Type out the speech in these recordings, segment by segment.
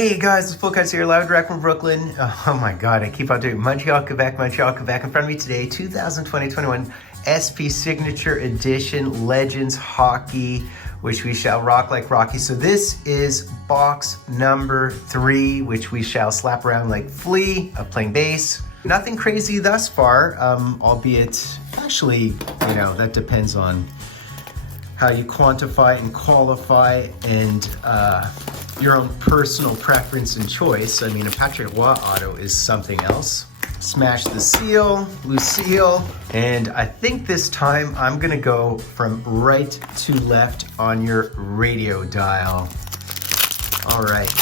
Hey guys, it's Fultoncards here, live direct from Brooklyn. Oh my god, I keep on doing Montreal, Quebec. In front of me today, 2020-21 SP Signature Edition Legends Hockey, which we shall rock like Rocky. So this is box number 3, which we shall slap around like Flea of playing bass. Nothing crazy thus far, albeit, actually, you know, that depends on how you quantify and qualify and your own personal preference and choice. I mean, a Patrick Roy auto is something else. Smash the seal, Lucille, and I think this time I'm gonna go from right to left on your radio dial. All right,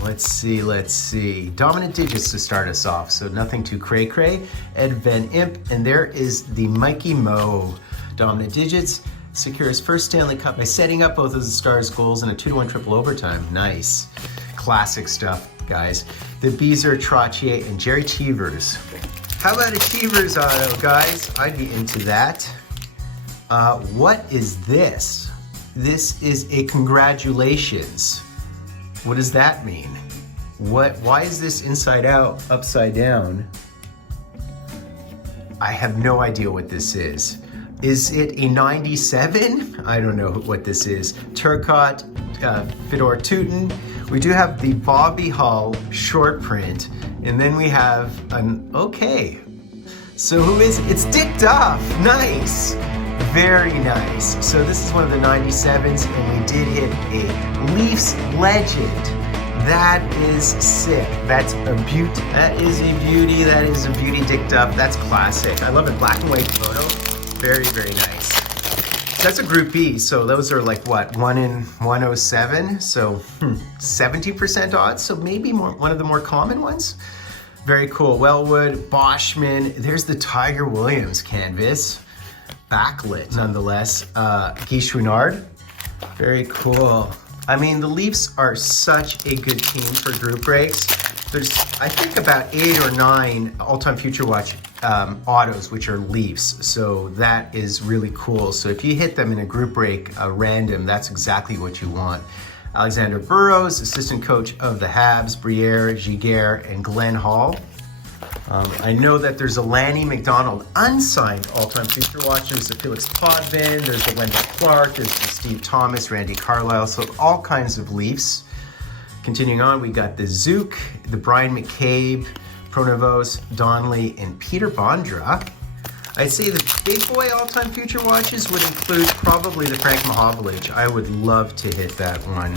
let's see. Dominant digits to start us off, so nothing too cray-cray. Ed Van Imp, and there is the Mikey Mo. Dominant digits. Secure his first Stanley Cup by setting up both of the Stars' goals in a 2-1 triple overtime. Nice. Classic stuff, guys. The Beezer, Trottier, and Jerry Cheevers. How about a Cheevers auto, guys? I'd be into that. What is this? This is a congratulations. What does that mean? Why is this inside out, upside down? I have no idea what this is. Is it a 97? I don't know what this is. Turcotte, Fedor Tootin. We do have the Bobby Hull short print, and then we have an, okay. So who is it? It's Dick Duff, nice. Very nice. So this is one of the 97s, and we did hit a Leafs legend. That is sick. That's a beaut. That is a beauty. That is a beauty, Dick Duff. That's classic. I love it. Black and white photo. Very, very nice. That's a Group B, so those are like what, 1 in 107, so 70% odds, so maybe one of the more common ones. Very cool. Wellwood, Boschman, there's the Tiger Williams canvas, backlit nonetheless. Guy Chouinard, very cool. I mean, the Leafs are such a good team for group breaks. There's, I think, about 8 or 9 all-time Future Watch autos, which are Leafs. So that is really cool. So if you hit them in a group break, random, that's exactly what you want. Alexander Burrows, assistant coach of the Habs, Briere, Giguère, and Glenn Hall. I know that there's a Lanny McDonald unsigned all-time Future Watch. There's the Felix Potvin, there's the Wendell Clark, there's the Steve Thomas, Randy Carlyle, so all kinds of Leafs. Continuing on, we got the Zook, the Brian McCabe, Pronovost, Donnelly, and Peter Bondra. I'd say the big boy all-time Future Watches would include probably the Frank Mahovlich. I would love to hit that one.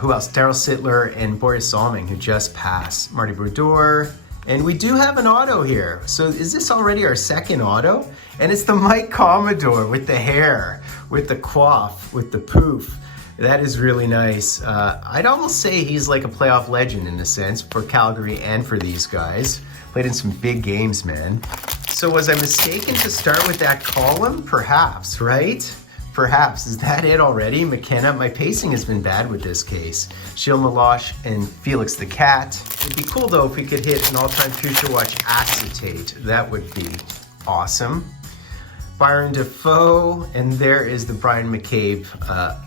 Who else? Daryl Sittler and Boris Salming, who just passed. Marty Brodeur. And we do have an auto here. So is this already our second auto? And it's the Mike Commodore with the hair, with the coif, with the poof. That is really nice. I'd almost say he's like a playoff legend in a sense for Calgary and for these guys. Played in some big games, man. So was I mistaken to start with that column? Perhaps, right? Perhaps. Is that it already? McKenna, my pacing has been bad with this case. Shiel Meloche and Felix the Cat. It'd be cool though if we could hit an all-time Future Watch acetate. That would be awesome. Byron Defoe, and there is the Brian McCabe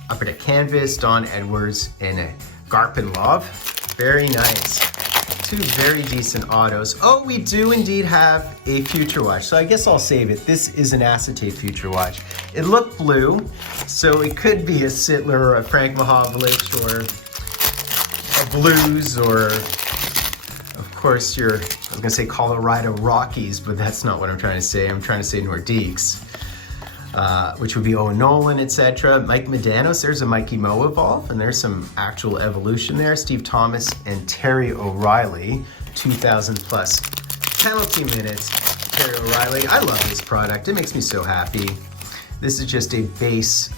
upper deck canvas, Don Edwards, and a Garpenlov. Very nice. 2 very decent autos. Oh, we do indeed have a Future Watch, so I guess I'll save it. This is an acetate Future Watch. It looked blue, so it could be a Sittler or a Frank Mahovlich or a Blues or, of course, I was gonna say Colorado Rockies, but that's not what I'm trying to say. I'm trying to say Nordiques, which would be Owen Nolan, etc. Mike Medanos, there's a Mikey Mo evolve, and there's some actual evolution there. Steve Thomas and Terry O'Reilly, 2,000 plus penalty minutes. Terry O'Reilly, I love this product. It makes me so happy. This is just a base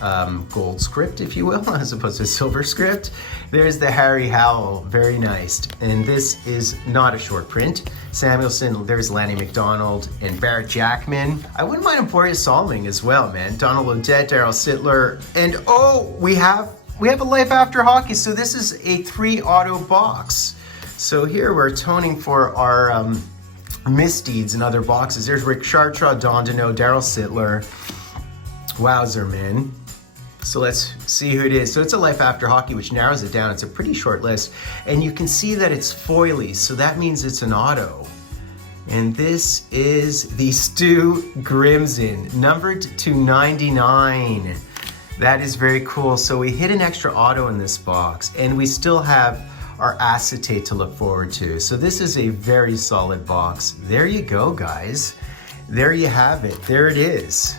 gold script, if you will, as opposed to silver script. There's the Harry Howell, very nice. And this is not a short print. Samuelson, there's Lanny McDonald and Barrett Jackman. I wouldn't mind a Boris Salming as well, man. Donald Odette, Daryl Sittler, and oh, we have a Life After Hockey. So this is a 3 auto box. So here we're atoning for our misdeeds in other boxes. There's Rick Chartraw, Don Deneau, Daryl Sittler. Wowzer, man. So let's see who it is. So it's a Life After Hockey, which narrows it down. It's a pretty short list. And you can see that it's foily, so that means it's an auto. And this is the Stu Grimson, numbered to 99. That is very cool. So we hit an extra auto in this box, and we still have our acetate to look forward to. So this is a very solid box. There you go, guys. There you have it. There it is.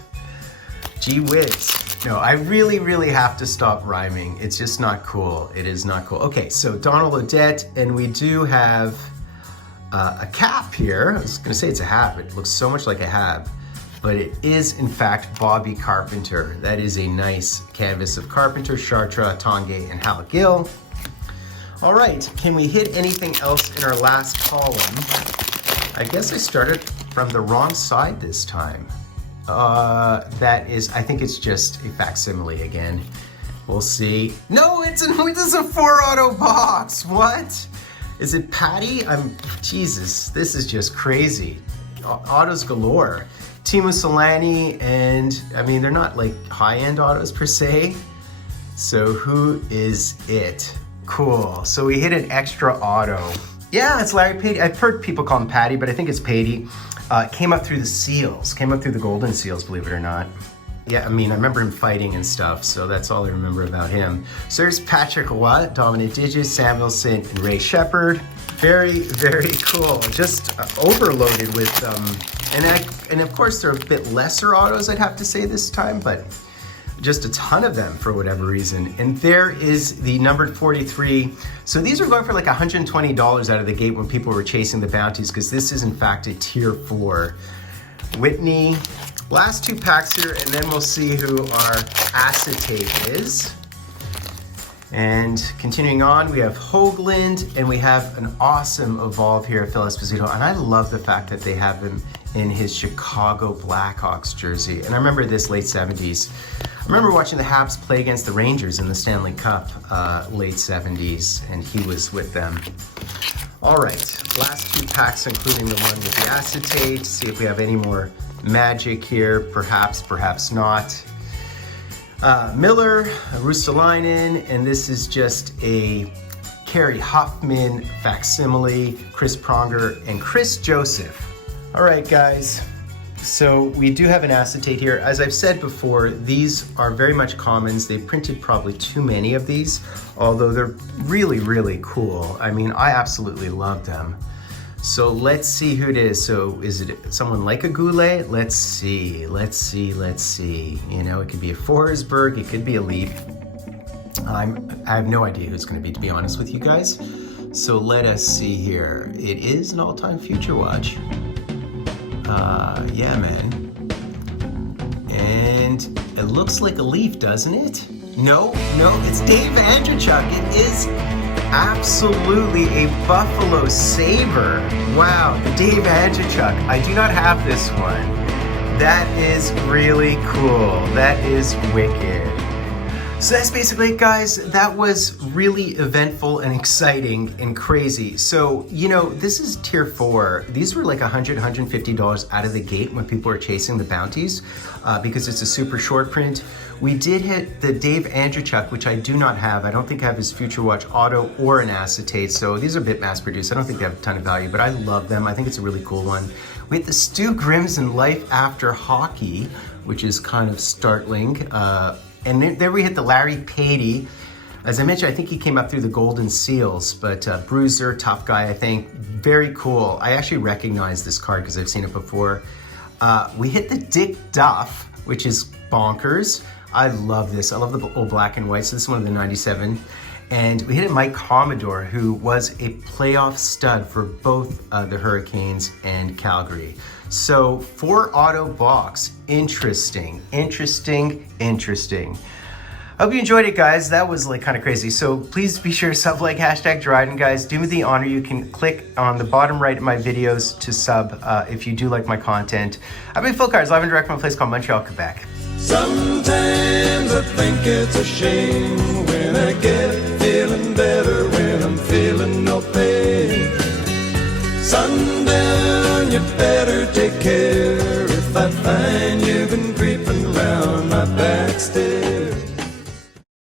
Gee whiz. No, I really have to stop rhyming. It's just not cool. It is not cool. Okay, so Donald Odette, and we do have a cap here. I was gonna say it's a hat. It looks so much like a hat, but it is in fact Bobby Carpenter. That is a nice canvas of Carpenter, Chartres, Tanguay, and Hal Gill. All right, can we hit anything else in our last column? I guess I started from the wrong side this time. That is, I think it's just a facsimile again. We'll see. No, this is a 4-auto box. What? Is it Patty? Jesus, this is just crazy. Autos galore. Timo Solani, and I mean, they're not like high-end autos per se. So who is it? Cool. So we hit an extra auto. Yeah, it's Larry Patey. I've heard people call him Patty, but I think it's Patey. Came up through the seals, came up through the golden seals, believe it or not. Yeah, I mean, I remember him fighting and stuff, so that's all I remember about him. So there's Patrick Watt, Dominic Digis, Samuelson, and Ray Shepard. Very cool. Just overloaded with, and of course they're a bit lesser autos, I'd have to say this time, but just a ton of them for whatever reason. And there is the numbered 43. So these are going for like $120 out of the gate when people were chasing the bounties, because this is in fact a tier 4. Whitney, last 2 packs here, and then we'll see who our acetate is. And continuing on, we have Hoagland, and we have an awesome Evolve here at Phil Esposito. And I love the fact that they have him in his Chicago Blackhawks jersey. And I remember this late 70s. I remember watching the Habs play against the Rangers in the Stanley Cup late 70s, and he was with them. All right, last 2 packs, including the one with the acetate. See if we have any more magic here. Perhaps, perhaps not. Miller, Rustalainen, and this is just a Kerry Huffman facsimile, Chris Pronger, and Chris Joseph. All right, guys. So we do have an acetate here. As I've said before, these are very much commons. They've printed probably too many of these, although they're really cool. I mean, I absolutely love them. So let's see who it is. So is it someone like a Goulet? Let's see. You know, it could be a Forsberg, it could be a Leaf. I have no idea who it's gonna be, to be honest with you guys. So let us see here. It is an all-time future watch. Yeah, man. And it looks like a Leaf, doesn't it? No, it's Dave Andreychuk. It is absolutely a Buffalo Sabre. Wow, the Dave Andreychuk. I do not have this one. That is really cool. That is wicked. So that's basically it, guys. That was really eventful and exciting and crazy. So, you know, this is tier 4. These were like $100, $150 out of the gate when people were chasing the bounties because it's a super short print. We did hit the Dave Andreychuk, which I do not have. I don't think I have his Future Watch Auto or an acetate. So these are a bit mass produced. I don't think they have a ton of value, but I love them. I think it's a really cool one. We hit the Stu Grimson Life After Hockey, which is kind of startling. And there we hit the Larry Patey. As I mentioned, I think he came up through the golden seals, but bruiser, tough guy, I think. Very cool. I actually recognize this card because I've seen it before. We hit the Dick Duff, which is bonkers. I love this. I love the old black and white. So this is one of the 97. And we hit a Mike Commodore, who was a playoff stud for both the Hurricanes and Calgary. So 4-auto box, interesting. I hope you enjoyed it, guys. That was like kind of crazy. So please be sure to sub, like, #Dryden, guys. Do me the honor. You can click on the bottom right of my videos to sub if you do like my content. I've been Fultoncards, live and direct from a place called Montreal, Quebec. Sometimes I think it's a shame when I get feeling better, when I'm feeling no pain. Sundown, you better take care if I find you've been creeping around my back stairs.